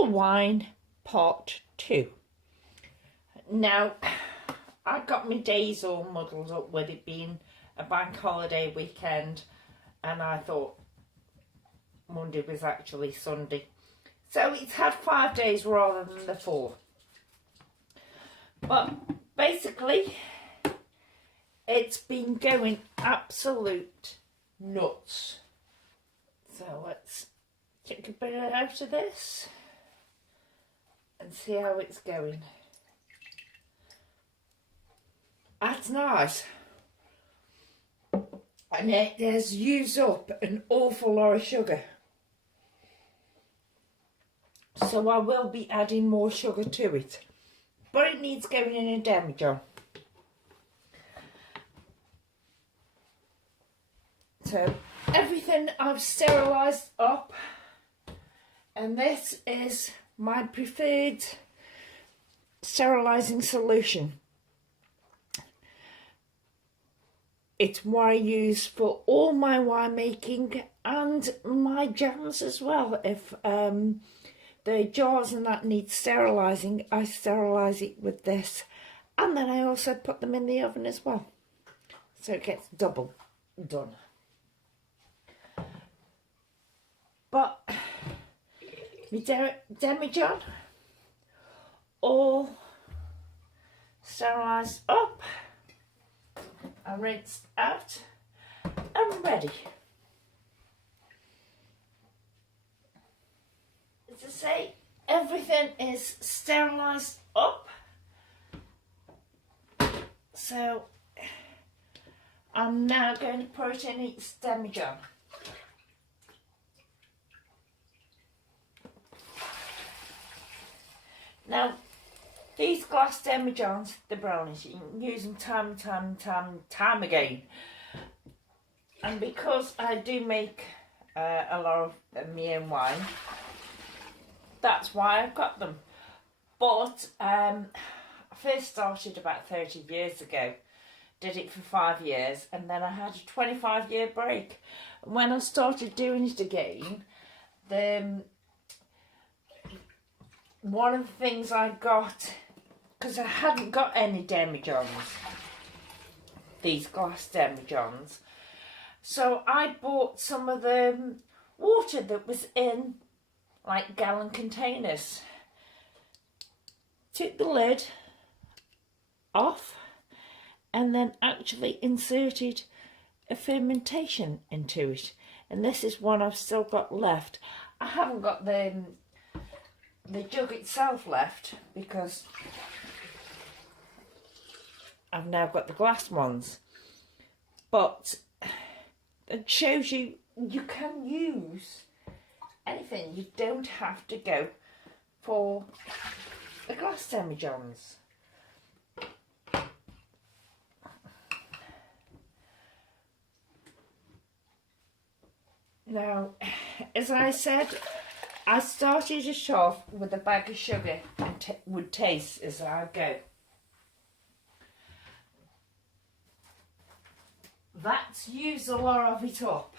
Nettle Wine Part 2. Now, I got my days all muddled up with it being a bank holiday weekend, and I thought Monday was actually Sunday. So it's had 5 days rather than the 4. But basically, it's been going absolute nuts. So let's take a bit out of this and see how it's going. That's nice. And it has used up an awful lot of sugar. So I will be adding more sugar to it. But it needs going in a demijohn. So everything I've sterilised up. And this is my preferred sterilising solution. It's what I use for all my winemaking and my jams as well. If the jars and that need sterilising, I sterilise it with this. And then I also put them in the oven as well. So it gets double done. But my demijohn all sterilised up and rinsed out and ready. As I say, everything is sterilised up. So I'm now going to pour it in its demijohn. Now, these glass demijohns, the brownies, you can use them time again. And because I do make a lot of my own wine, that's why I've got them. But I first started about 30 years ago, did it for 5 years, and then I had a 25-year break. When I started doing it again, one of the things I got, because I hadn't got any demijohns, these glass demijohns, so I bought some of the water that was in like gallon containers, took the lid off, and then actually inserted a fermentation into it. And this is one I've still got left. I haven't got the jug itself left because I've now got the glass ones, but it shows you can use anything. You don't have to go for the glass demijohns. Now, as I said, I started it off with a bag of sugar and would taste as I go. That's used a lot of it up,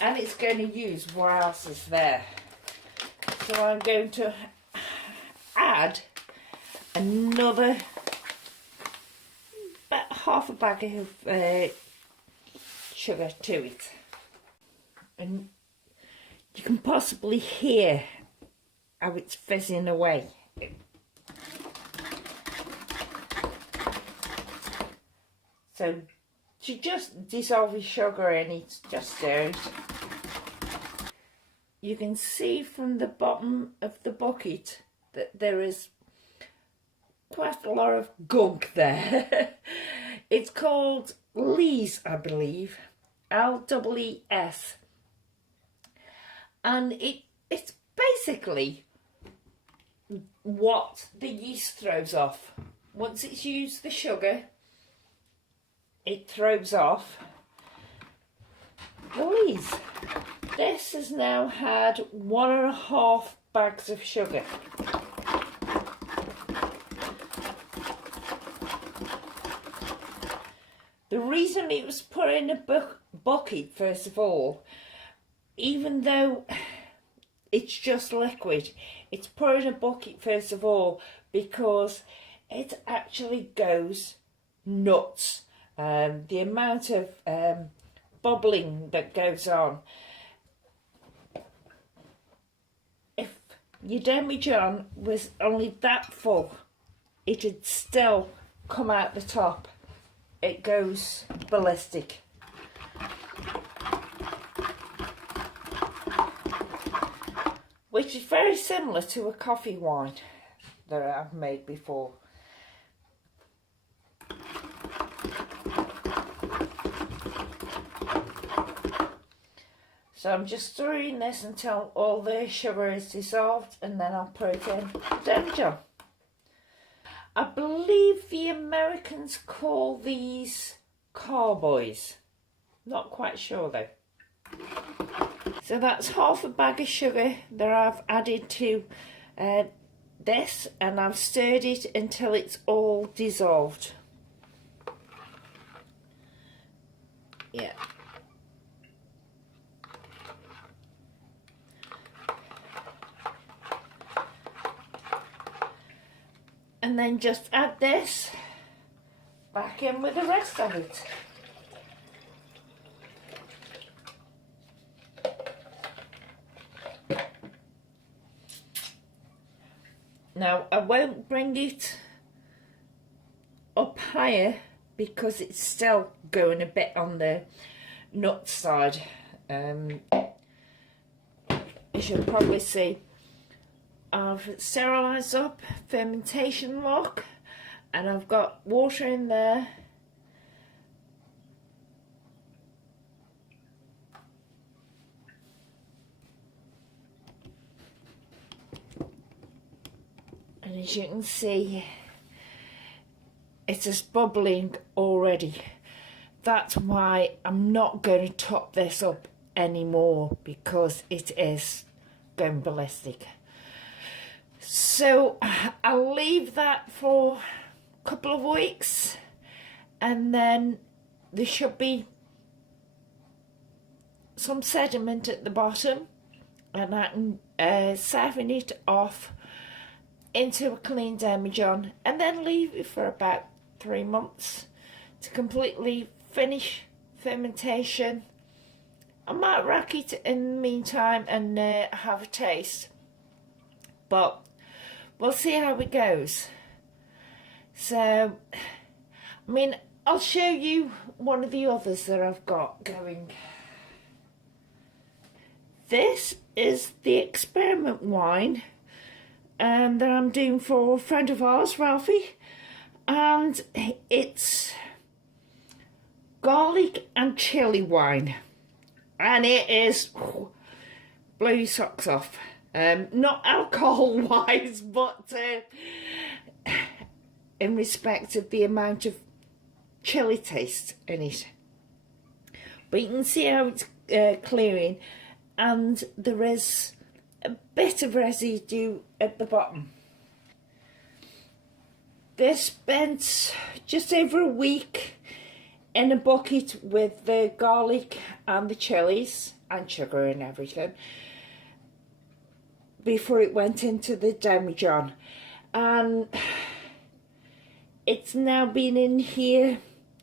and it's going to use what else is there. So I'm going to add another about half a bag of sugar to it, and you can possibly hear how it's fizzing away. So to just dissolve your sugar in it, just stir it. You can see from the bottom of the bucket that there is quite a lot of gunk there. It's called lees, I believe, L-E-E-S. And it's basically what the yeast throws off. Once it's used the sugar, it throws off the lees. This has now had 1.5 bags of sugar. The reason it was put in a bucket, first of all, even though it's just liquid. It's put in a bucket first of all because it actually goes nuts. The amount of bubbling that goes on. If your demijohn was only that full, it'd still come out the top. It goes ballistic. Which is very similar to a coffee wine that I've made before. So I'm just stirring this until all the sugar is dissolved, and then I'll put it in the demijohn. I believe the Americans call these carboys. Not quite sure though. So that's half a bag of sugar that I've added to this, and I've stirred it until it's all dissolved. Yeah. And then just add this back in with the rest of it. Now I won't bring it up higher because it's still going a bit on the nut side. You should probably see I've sterilised up fermentation lock, and I've got water in there. And as you can see, it's just bubbling already. That's why I'm not going to top this up anymore, because it is going ballistic. So I'll leave that for a couple of weeks, and then there should be some sediment at the bottom, and I can siphon it off into a clean demijohn, and then leave it for about 3 months to completely finish fermentation. I might rack it in the meantime and have a taste, but we'll see how it goes. So, I mean, I'll show you one of the others that I've got going. This is the experiment wine that I'm doing for a friend of ours, Ralphie, and it's garlic and chili wine, and it is blow your socks off. Not alcohol wise, but in respect of the amount of chili taste in it. But you can see how it's clearing, and there is a bit of residue at the bottom. This spent just over a week in a bucket with the garlic and the chilies and sugar and everything before it went into the demijohn, and it's now been in here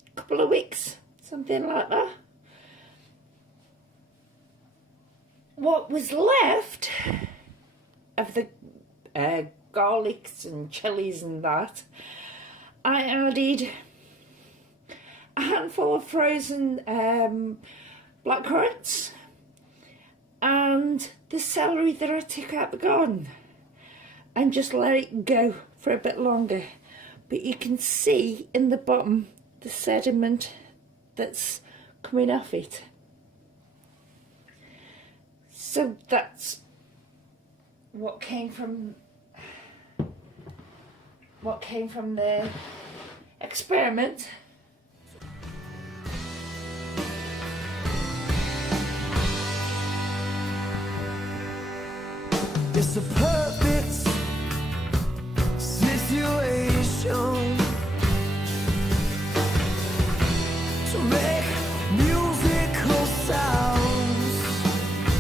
a couple of weeks, something like that. What was left of the garlics and chilies and that, I added a handful of frozen blackcurrants and the celery that I took out the garden, and just let it go for a bit longer. But you can see in the bottom the sediment that's coming off it. So that's what came from the experiment. It's the perfect